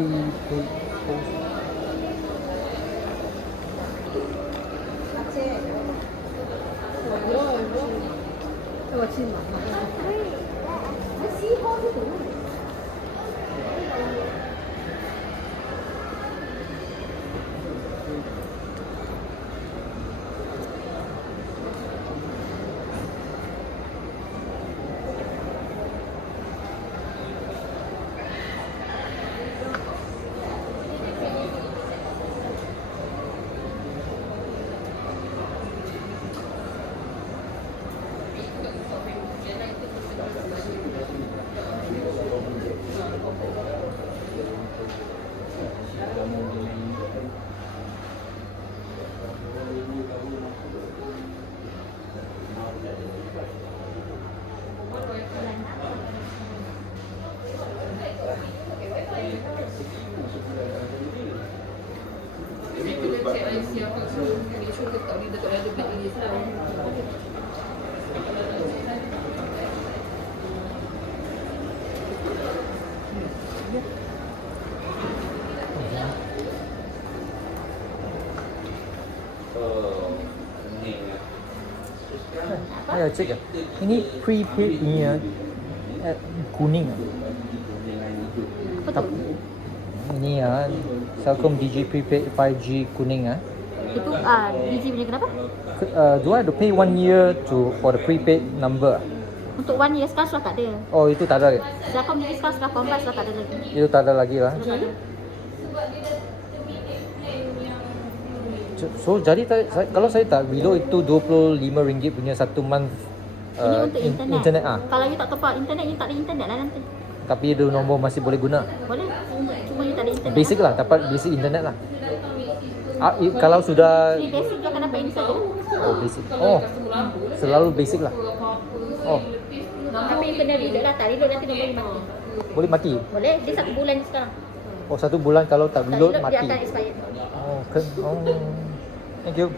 prepaid post. Ayo cek ya. Ini prepaid punya kuning. Apa tu? Ini ya, Celcom Digi prepaid 5G kuning ah. Itu Digi punya kenapa? Do I have to pay 1 year for the prepaid number? Untuk 1 year sekarang sudah tak ada. Oh itu tak ada ya? Celcom Digi sekarang sudah combine, sudah tak ada lagi. Itu tak ada lagi lah. Sudah tak ada. So jadi kalau saya tak reload itu RM25 punya 1 month Ini untuk internet. ah. Kalau you tak top up internet, you tak ada internet lah nanti. Tapi itu nombor masih boleh guna. Boleh. Cuma you tak ada internet. Basic lah, dapat basic internet lah. Kalau sudah Free basic you akan dapat ini saja. oh basic. Oh. Selalu basic lah. Oh, Tapi you kena reload lah. Tak reload nanti nombor you mati. boleh mati. Boleh. Dia 1 bulan sekarang. Oh, 1 bulan kalau tak Tak reload dia mati. akan expired. Oh, thank you.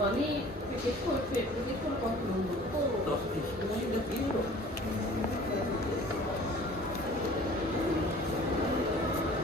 Oh, ni